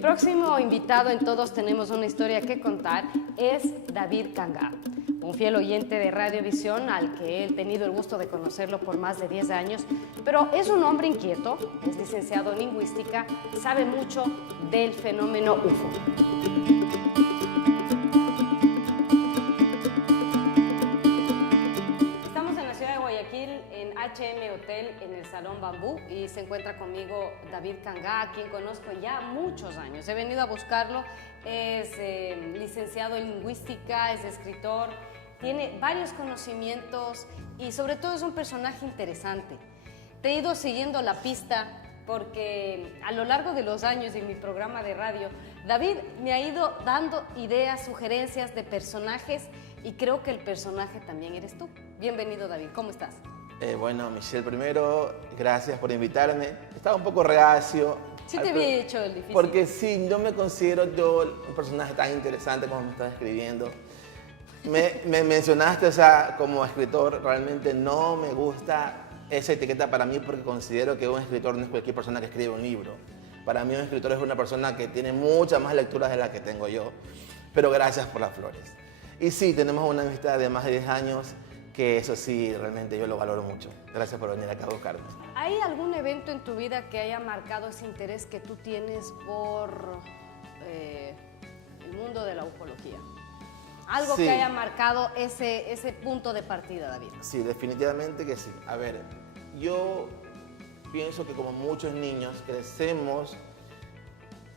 próximo invitado en Todos Tenemos una Historia que Contar es David Cangá, un fiel oyente de Radiovisión al que he tenido el gusto de conocerlo por más de 10 años, pero es un hombre inquieto, es licenciado en lingüística, sabe mucho del fenómeno UFO. En HM Hotel, en el Salón Bambú, y se encuentra conmigo David Cangá, a quien conozco ya muchos años. He venido a buscarlo, es licenciado en lingüística, es escritor, tiene varios conocimientos y sobre todo es un personaje interesante. Te he ido siguiendo la pista porque a lo largo de los años en mi programa de radio, David me ha ido dando ideas, sugerencias de personajes y creo que el personaje también eres tú. Bienvenido, David, ¿cómo estás? Bueno, Michelle, primero, gracias por invitarme. Estaba un poco reacio. Sí te había hecho el difícil. Porque sí, no me considero yo un personaje tan interesante como me estás escribiendo. Me mencionaste, o sea, como escritor, realmente no me gusta esa etiqueta para mí porque considero que un escritor no es cualquier persona que escribe un libro. Para mí un escritor es una persona que tiene muchas más lecturas de las que tengo yo. Pero gracias por las flores. Y sí, tenemos una amistad de más de 10 años. Que eso sí, realmente yo lo valoro mucho. Gracias por venir acá a buscarme. ¿Hay algún evento en tu vida que haya marcado ese interés que tú tienes por el mundo de la ufología? Algo sí, que haya marcado ese punto de partida, David. Sí, definitivamente que sí. A ver, yo pienso que como muchos niños crecemos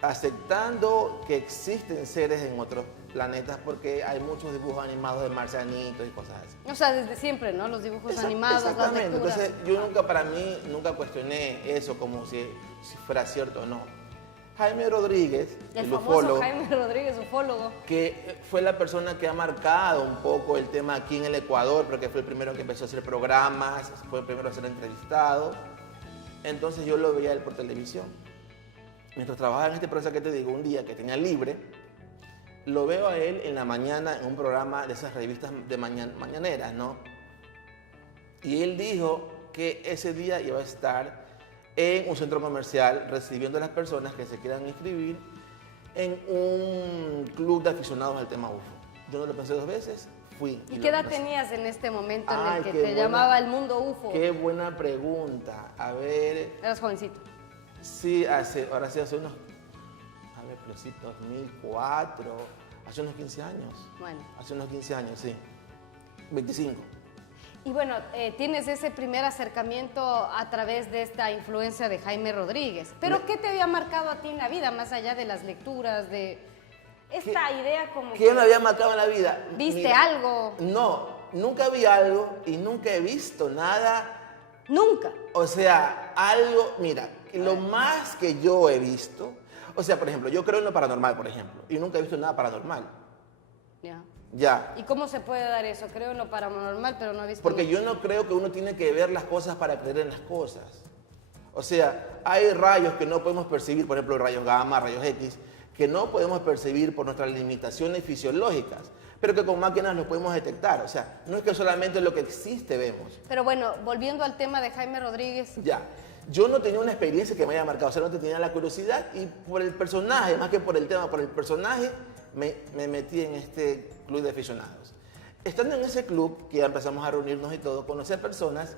aceptando que existen seres en otros planetas porque hay muchos dibujos animados de marcianitos y cosas así. O sea, desde siempre, ¿no? Los dibujos animados, las lecturas. Entonces, yo nunca cuestioné eso como si fuera cierto o no. Jaime Rodríguez, el famoso ufólogo, Jaime Rodríguez, ufólogo, que fue la persona que ha marcado un poco el tema aquí en el Ecuador, porque fue el primero que empezó a hacer programas, fue el primero a ser entrevistado. Entonces yo lo veía a él por televisión. Mientras trabajaba en este proceso que te digo, un día que tenía libre, lo veo a él en la mañana en un programa de esas revistas de mañaneras, ¿no? Y él dijo que ese día iba a estar en un centro comercial recibiendo a las personas que se quieran inscribir en un club de aficionados al tema UFO. Yo no lo pensé dos veces, fui. ¿Y qué edad tenías en este momento en el que te llamaba el mundo UFO? Qué buena pregunta. A ver... Eras jovencito. Sí, hace unos... A ver, pero sí, 2004, hace unos 15 años. Bueno. Hace unos 15 años, sí. 25. Y bueno, tienes ese primer acercamiento a través de esta influencia de Jaime Rodríguez. ¿Pero qué te había marcado a ti en la vida, más allá de las lecturas, de esta idea como ¿Qué me había marcado en la vida? ¿Viste algo? No, nunca vi algo y nunca he visto nada. ¿Nunca? O sea, algo, mira, lo más que yo he visto, o sea, por ejemplo, yo creo en lo paranormal, por ejemplo, y nunca he visto nada paranormal. Ya. ¿Y cómo se puede dar eso? Creo en lo paranormal, pero no he visto Porque nada. yo no creo que uno tiene que ver las cosas para creer en las cosas. O sea, hay rayos que no podemos percibir, por ejemplo, rayos gamma, rayos X, que no podemos percibir por nuestras limitaciones fisiológicas, pero que con máquinas los podemos detectar. O sea, no es que solamente lo que existe vemos. Pero bueno, volviendo al tema de Jaime Rodríguez. Ya. Yo no tenía una experiencia que me haya marcado, o sea, no tenía la curiosidad y por el personaje, más que por el tema, por el personaje, me metí en este club de aficionados. Estando en ese club, que ya empezamos a reunirnos y todo, conocí a personas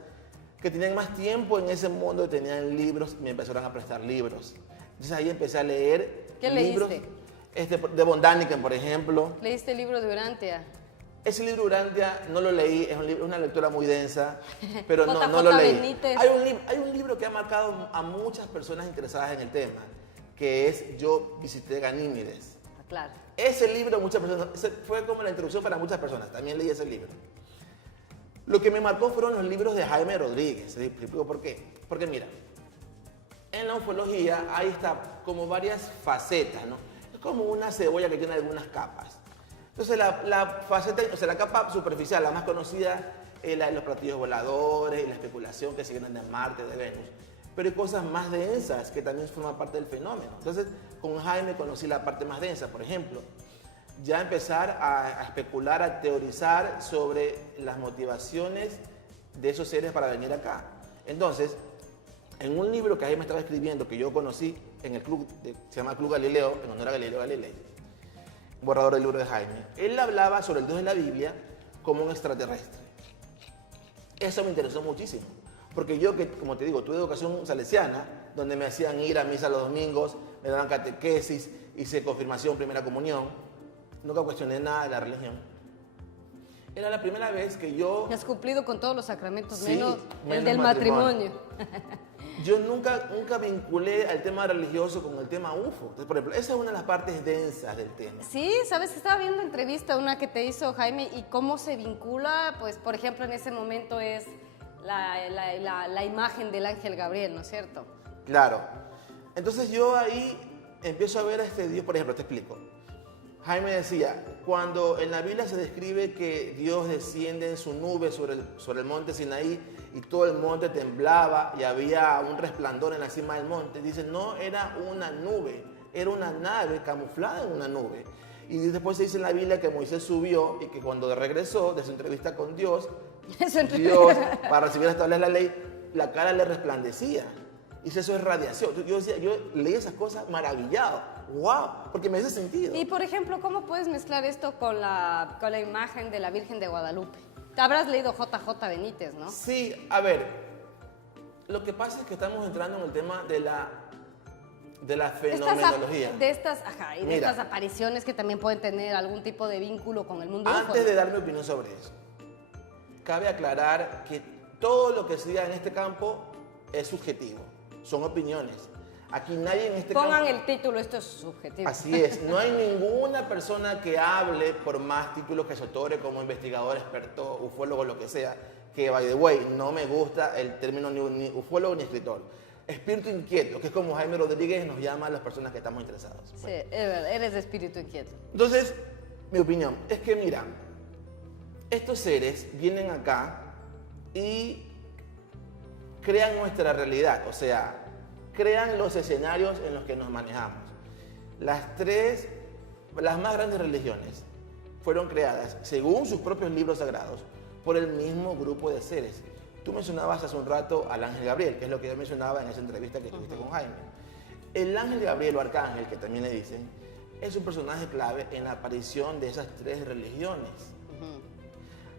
que tenían más tiempo en ese mundo y tenían libros y me empezaron a prestar libros. Entonces ahí empecé a leer libros. ¿Qué leíste? De von Däniken, por ejemplo. ¿Leíste el libro de Urantia? Ese libro Urantia no lo leí, es una lectura muy densa, pero no lo leí. Benítez. Hay un libro que ha marcado a muchas personas interesadas en el tema, que es Yo visité Ganímedes. Claro. Ese libro fue como la introducción para muchas personas, también leí ese libro. Lo que me marcó fueron los libros de Jaime Rodríguez. ¿Te explico por qué? Porque mira, en la ufología hay como varias facetas, ¿no? Es como una cebolla que tiene algunas capas. Entonces la faceta, o sea, la capa superficial, la más conocida, es la de los platillos voladores y la especulación que se vienen de Marte, de Venus. Pero hay cosas más densas que también forman parte del fenómeno. Entonces, con Jaime conocí la parte más densa, por ejemplo. Ya empezar a especular, a teorizar sobre las motivaciones de esos seres para venir acá. Entonces, en un libro que Jaime estaba escribiendo, que yo conocí, en el club, se llama Club Galileo, en honor a Galileo Galilei, borrador del libro de Jaime. Él hablaba sobre el Dios de la Biblia como un extraterrestre. Eso me interesó muchísimo, porque yo, que como te digo, tuve educación salesiana, donde me hacían ir a misa los domingos, me daban catequesis, hice confirmación, primera comunión, nunca cuestioné nada de la religión. Era la primera vez que yo... Has cumplido con todos los sacramentos, Sí, menos el menos del matrimonio. Yo nunca vinculé al tema religioso con el tema UFO. Entonces, por ejemplo, esa es una de las partes densas del tema. Sí, sabes, estaba viendo entrevista, una que te hizo Jaime, y cómo se vincula, pues, por ejemplo, en ese momento es la imagen del ángel Gabriel, ¿no es cierto? Claro. Entonces yo ahí empiezo a ver a este Dios, por ejemplo, te explico. Jaime decía, cuando en la Biblia se describe que Dios desciende en su nube sobre el monte Sinaí y todo el monte temblaba y había un resplandor en la cima del monte, dice, no era una nube, era una nave camuflada en una nube. Y después se dice en la Biblia que Moisés subió y que cuando regresó de su entrevista con Dios, Dios, para recibir las tablas de la ley, la cara le resplandecía. Y eso es radiación. Yo leí esas cosas maravillado. ¡Wow! Porque me hace sentido. Y, por ejemplo, ¿cómo puedes mezclar esto con la imagen de la Virgen de Guadalupe? Te habrás leído JJ Benítez, ¿no? Sí, a ver. Lo que pasa es que estamos entrando en el tema de la fenomenología. De estas apariciones que también pueden tener algún tipo de vínculo con el mundo UFO. Antes de dar mi opinión sobre eso, cabe aclarar que todo lo que se diga en este campo es subjetivo. Son opiniones. Aquí nadie en este Pongan campo... el título, esto es subjetivo. Así es. No hay ninguna persona que hable, por más títulos que se otorgue como investigador, experto, ufólogo, lo que sea, que, by the way, no me gusta el término ni ufólogo ni escritor. Espíritu inquieto, que es como Jaime Rodríguez nos llama a las personas que estamos interesados. Sí, es verdad, eres de espíritu inquieto. Entonces, mi opinión es que, mira, estos seres vienen acá y crean nuestra realidad, o sea, crean los escenarios en los que nos manejamos. Las más grandes religiones fueron creadas, según sus propios libros sagrados, por el mismo grupo de seres. Tú mencionabas hace un rato al ángel Gabriel, que es lo que yo mencionaba en esa entrevista que tuviste con Jaime. El ángel Gabriel o arcángel, que también le dicen, es un personaje clave en la aparición de esas tres religiones.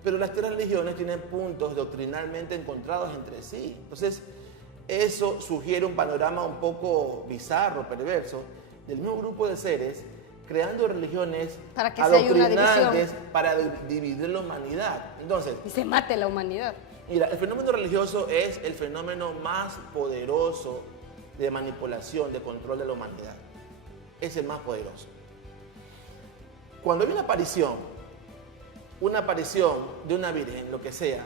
Pero las tres religiones tienen puntos doctrinalmente encontrados entre sí. Entonces, eso sugiere un panorama un poco bizarro, perverso, del mismo grupo de seres, creando religiones adoctrinantes para dividir la humanidad. Entonces, y se mate la humanidad. Mira, el fenómeno religioso es el fenómeno más poderoso de manipulación, de control de la humanidad. Es el más poderoso. Cuando hay una aparición de una virgen, lo que sea,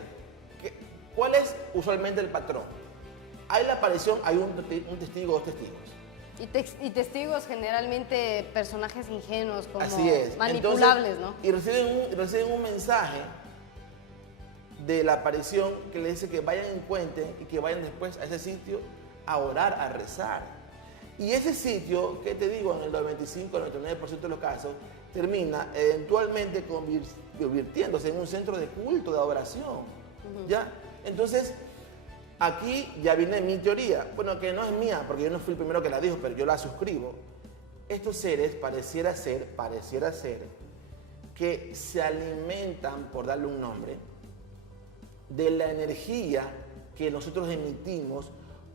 ¿cuál es usualmente el patrón? Hay la aparición, hay un testigo, dos testigos. Y testigos generalmente personajes ingenuos, como Así es. manipulables. Entonces, ¿no? Y reciben un mensaje de la aparición que le dice que vayan en cuenta y que vayan después a ese sitio a orar, a rezar. Y ese sitio, que te digo, en el 95-99% de los casos, termina eventualmente convirtiéndose en un centro de culto, de adoración. ¿Ya? Entonces, aquí ya viene mi teoría. Bueno, que no es mía, porque yo no fui el primero que la dijo, pero yo la suscribo. Estos seres pareciera ser que se alimentan, por darle un nombre, de la energía que nosotros emitimos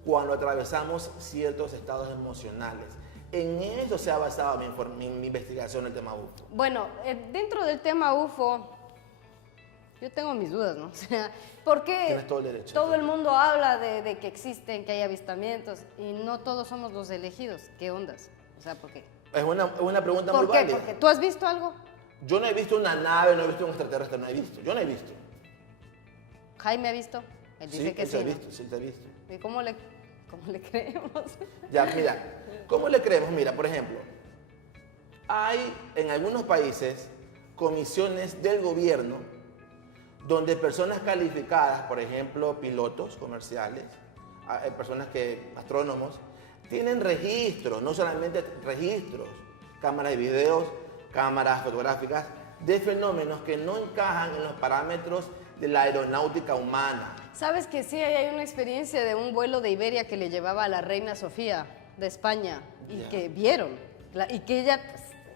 cuando atravesamos ciertos estados emocionales. En eso se ha basado mi investigación del tema UFO. Bueno, dentro del tema UFO, yo tengo mis dudas, ¿no? O sea, ¿por qué Tienes todo el derecho. todo el mundo habla de que existen, que hay avistamientos, y no todos somos los elegidos? ¿Qué ondas? O sea, ¿por qué? Es una pregunta muy ¿Por qué? válida. Porque ¿tú has visto algo? Yo no he visto una nave, no he visto un extraterrestre, no he visto. Yo no he visto. ¿Jaime ha visto? Él dice que sí, él ¿no? sí, se ha visto. ¿Y cómo le creemos? Ya, mira, ¿cómo le creemos? Mira, por ejemplo, hay en algunos países comisiones del gobierno donde personas calificadas, por ejemplo, pilotos comerciales, astrónomos, tienen registros, no solamente registros, cámaras de videos, cámaras fotográficas, de fenómenos que no encajan en los parámetros de la aeronáutica humana. ¿Sabes que sí hay una experiencia de un vuelo de Iberia que le llevaba a la reina Sofía de España y que vieron, y que ella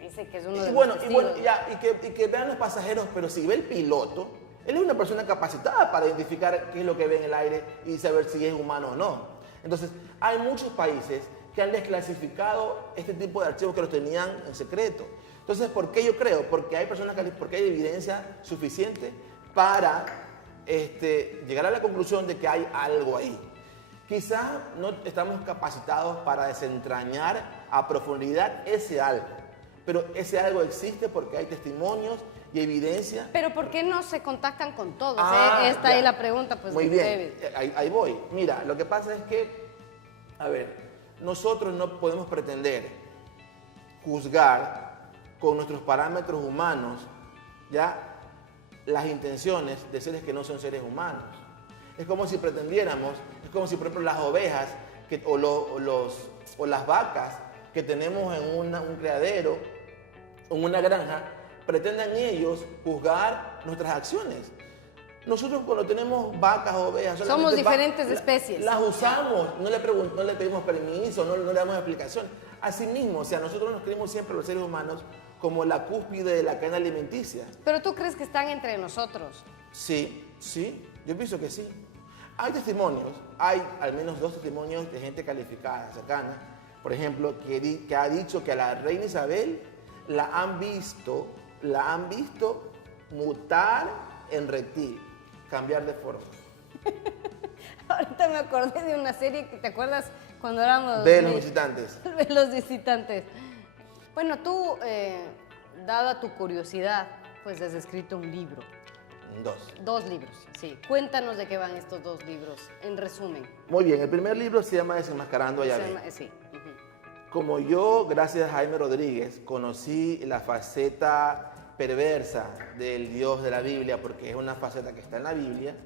dice que es uno de bueno, los y, bueno, testigos. y que vean los pasajeros, pero si ve el piloto, él es una persona capacitada para identificar qué es lo que ve en el aire y saber si es humano o no. Entonces, hay muchos países que han desclasificado este tipo de archivos que los tenían en secreto. Entonces, ¿por qué yo creo? Porque hay personas porque hay evidencia suficiente para llegar a la conclusión de que hay algo ahí. Quizás no estamos capacitados para desentrañar a profundidad ese algo, pero ese algo existe porque hay testimonios y evidencia. Pero ¿por qué no se contactan con todos? Está ahí la pregunta, pues, muy de bien, David. ahí voy. Mira, lo que pasa es que, a ver, nosotros no podemos pretender juzgar con nuestros parámetros humanos, ¿ya?, las intenciones de seres que no son seres humanos. Es como si pretendiéramos, es como si, por ejemplo, las ovejas o las vacas que tenemos en un criadero, en una granja, pretendan ellos juzgar nuestras acciones. Nosotros cuando tenemos vacas o ovejas, somos diferentes especies. Las usamos, no le pedimos permiso, no le damos explicación. Asimismo, o sea, nosotros nos creemos siempre los seres humanos como la cúspide de la cadena alimenticia. ¿Pero tú crees que están entre nosotros? Sí, yo pienso que sí. Hay testimonios, hay al menos 2 testimonios de gente calificada, cercana, por ejemplo, que ha dicho que a la reina Isabel la han visto mutar en reptil, cambiar de forma. Ahorita me acordé de una serie que, ¿te acuerdas cuando éramos... De los visitantes. De los visitantes. Bueno, tú, dada tu curiosidad, pues has escrito un libro. 2 libros, sí. Cuéntanos de qué van estos 2 libros, en resumen. Muy bien, el primer libro se llama Desenmascarando a Yahvé. Sí. Como yo, gracias a Jaime Rodríguez, conocí la faceta perversa del Dios de la Biblia, porque es una faceta que está en la Biblia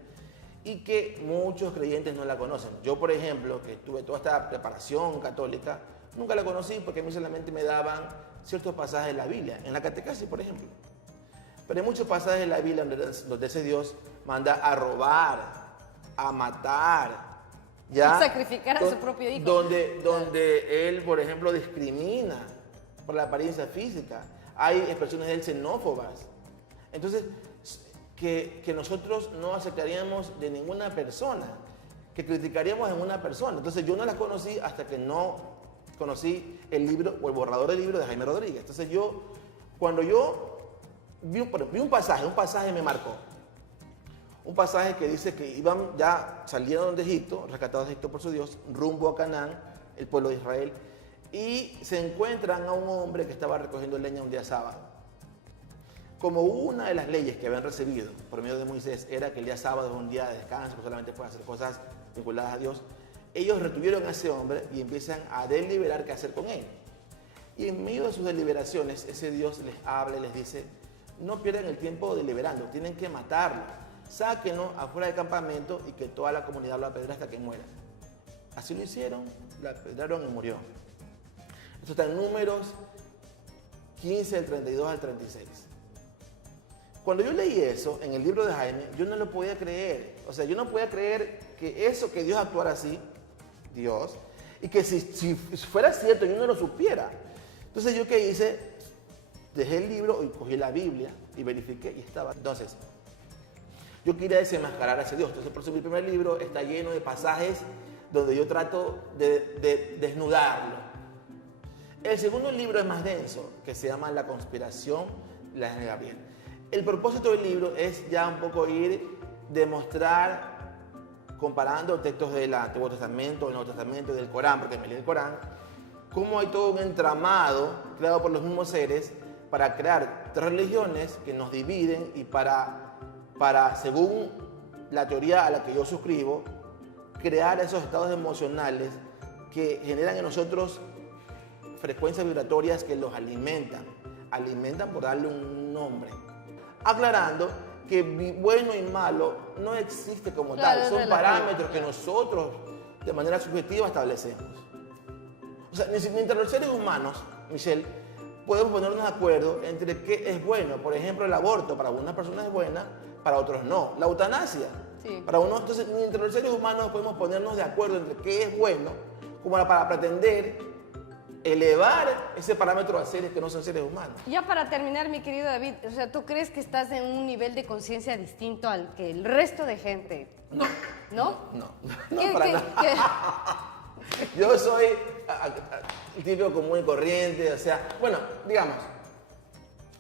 y que muchos creyentes no la conocen. Yo, por ejemplo, que tuve toda esta preparación católica, nunca la conocí porque a mí solamente me daban ciertos pasajes de la Biblia, en la catequesis, por ejemplo. Pero hay muchos pasajes de la Biblia donde ese Dios manda a robar, a matar, ¿ya? A sacrificar a su propio hijo. Donde él, por ejemplo, discrimina por la apariencia física. Hay expresiones de él xenófobas. Entonces, que nosotros no aceptaríamos de ninguna persona, que criticaríamos en una persona. Entonces, yo no las conocí hasta que no conocí el libro o el borrador del libro de Jaime Rodríguez. Entonces, cuando yo vi un pasaje me marcó. Un pasaje que dice que salieron de Egipto, rescatados de Egipto por su Dios, rumbo a Canaán, el pueblo de Israel, y se encuentran a un hombre que estaba recogiendo leña un día sábado. Como una de las leyes que habían recibido por medio de Moisés era que el día sábado es un día de descanso, que solamente pueden hacer cosas vinculadas a Dios, ellos retuvieron a ese hombre y empiezan a deliberar qué hacer con él. Y en medio de sus deliberaciones, ese Dios les habla y les dice: no pierdan el tiempo deliberando, tienen que matarlo. Sáquenlo afuera del campamento y que toda la comunidad lo apedre hasta que muera. Así lo hicieron, lo apedraron y murió. Esto está en Números 15, del 32 al 36. Cuando yo leí eso en el libro de Jaime, yo no lo podía creer. O sea, yo no podía creer que eso, que Dios actuara así, Dios, y que si fuera cierto yo no lo supiera. Entonces, ¿yo qué hice? Dejé el libro y cogí la Biblia y verifiqué y estaba. Entonces, yo quería desenmascarar a ese Dios. Entonces, por eso mi primer libro está lleno de pasajes donde yo trato de desnudarlo. El segundo libro es más denso, que se llama La conspiración de la de Gabriel. El propósito del libro es ya un poco demostrar, comparando textos del Antiguo Testamento, del Nuevo Testamento y del Corán, porque me leí el Corán, cómo hay todo un entramado creado por los mismos seres para crear 3 religiones que nos dividen y para, según la teoría a la que yo suscribo, crear esos estados emocionales que generan en nosotros frecuencias vibratorias que los alimentan por darle un nombre. Aclarando que bueno y malo no existe como tal, son parámetros que nosotros de manera subjetiva establecemos. O sea, mientras los seres humanos, Michelle, podemos ponernos de acuerdo entre qué es bueno. Por ejemplo, el aborto para algunas personas es buena, para otros no. La eutanasia, sí, para unos. Entonces, mientras los seres humanos podemos ponernos de acuerdo entre qué es bueno, como para pretender elevar ese parámetro a seres que no son seres humanos. Ya para terminar, mi querido David, o sea, ¿tú crees que estás en un nivel de conciencia distinto al que el resto de gente? No. ¿No? No, para nada. Yo soy el típico común y corriente, o sea, bueno, digamos,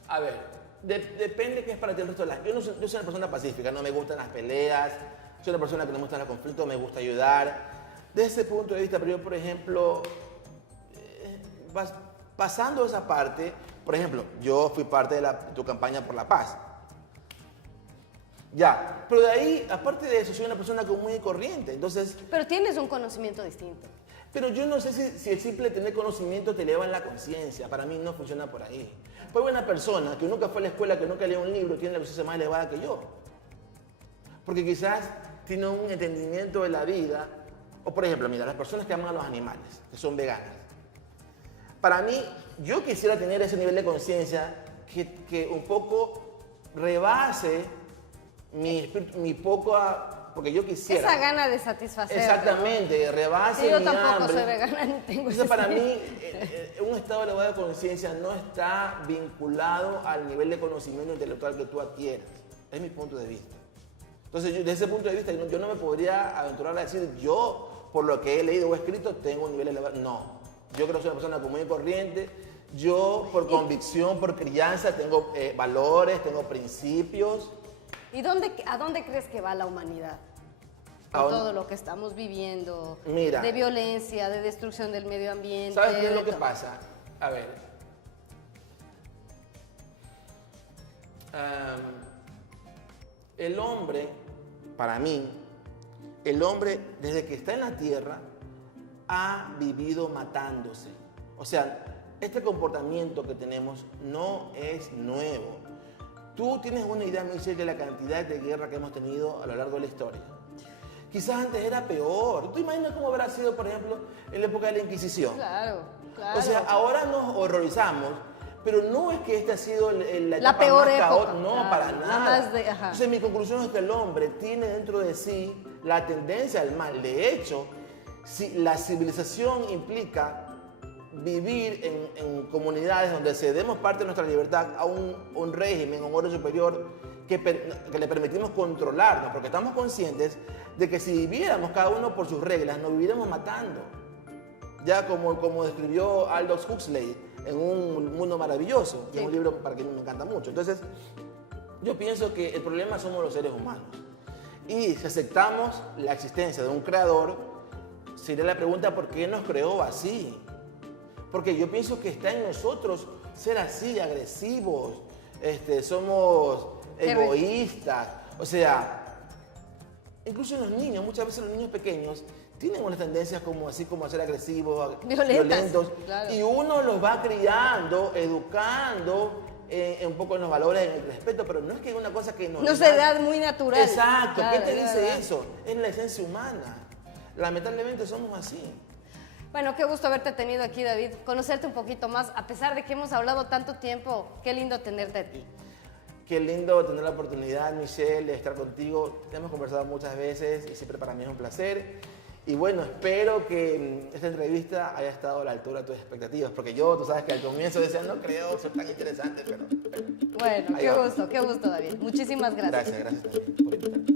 a ver, depende qué es para ti el resto de la... Yo soy una persona pacífica, no me gustan las peleas, soy una persona que no me gustan los conflictos, me gusta ayudar. Desde ese punto de vista, pero yo, por ejemplo, pasando esa parte, por ejemplo, yo fui parte de tu campaña por la paz. Ya, pero de ahí, aparte de eso, soy una persona común y corriente, entonces... Pero tienes un conocimiento distinto. Pero yo no sé si el simple tener conocimiento te eleva en la conciencia. Para mí no funciona por ahí. Pues una persona que nunca fue a la escuela, que nunca leyó un libro, tiene la conciencia más elevada que yo. Porque quizás tiene un entendimiento de la vida. O por ejemplo, mira, las personas que aman a los animales, que son veganas. Para mí, yo quisiera tener ese nivel de conciencia que un poco rebase mi poca... Porque yo quisiera... Esa gana de satisfacer. Exactamente, ¿no? Rebase sí, yo mi tampoco hambre. soy vegana ni tengo Entonces, para mí, un estado elevado de conciencia no está vinculado al nivel de conocimiento intelectual que tú adquieras. Es mi punto de vista. Entonces, desde ese punto de vista, yo no me podría aventurar a decir, yo, por lo que he leído o escrito, tengo un nivel elevado. No. Yo creo que soy una persona común y corriente. Yo, por convicción, por crianza, tengo valores, tengo principios. ¿Y a dónde crees que va la humanidad? Con todo lo que estamos viviendo, mira, de violencia, de destrucción del medio ambiente. ¿Sabes qué es lo que pasa? A ver. El hombre, para mí, el hombre desde que está en la tierra ha vivido matándose. O sea, este comportamiento que tenemos no es nuevo. Tú tienes una idea, Michelle, de la cantidad de guerra que hemos tenido a lo largo de la historia. Quizás antes era peor. ¿Tú imaginas cómo habrá sido, por ejemplo, en la época de la Inquisición? Claro, claro. O sea, ahora nos horrorizamos, pero no es que esta ha sido la etapa peor más época. caótica. No, Claro, para nada. Entonces, mi conclusión es que el hombre tiene dentro de sí la tendencia al mal. De hecho, si la civilización implica vivir en comunidades donde cedemos parte de nuestra libertad a un régimen, a un orden superior que le permitimos controlarnos, porque estamos conscientes de que si viviéramos cada uno por sus reglas, nos viviéramos matando. Ya como describió Aldous Huxley en Un Mundo Maravilloso, que es un libro para que me encanta mucho. Entonces, yo pienso que el problema somos los seres humanos. Y si aceptamos la existencia de un creador, sería la pregunta, ¿por qué nos creó así? Porque yo pienso que está en nosotros ser así, agresivos, somos egoístas. O sea, incluso los niños, muchas veces los niños pequeños tienen unas tendencias como así, como a ser agresivos, violentos. Claro. Y uno los va criando, educando un poco en los valores, en el respeto, pero no es que es una cosa que no se da muy natural. Exacto. Claro, ¿Qué te dice eso? Es la esencia humana. Lamentablemente somos así. Bueno, qué gusto haberte tenido aquí, David, conocerte un poquito más, a pesar de que hemos hablado tanto tiempo, qué lindo tenerte aquí. Qué lindo tener la oportunidad, Michelle, de estar contigo. Hemos conversado muchas veces y siempre para mí es un placer. Y bueno, espero que esta entrevista haya estado a la altura de tus expectativas, porque yo, tú sabes que al comienzo decía, no creo ser tan interesante, pero... Bueno, qué gusto, David. Muchísimas gracias. Gracias también por invitarme.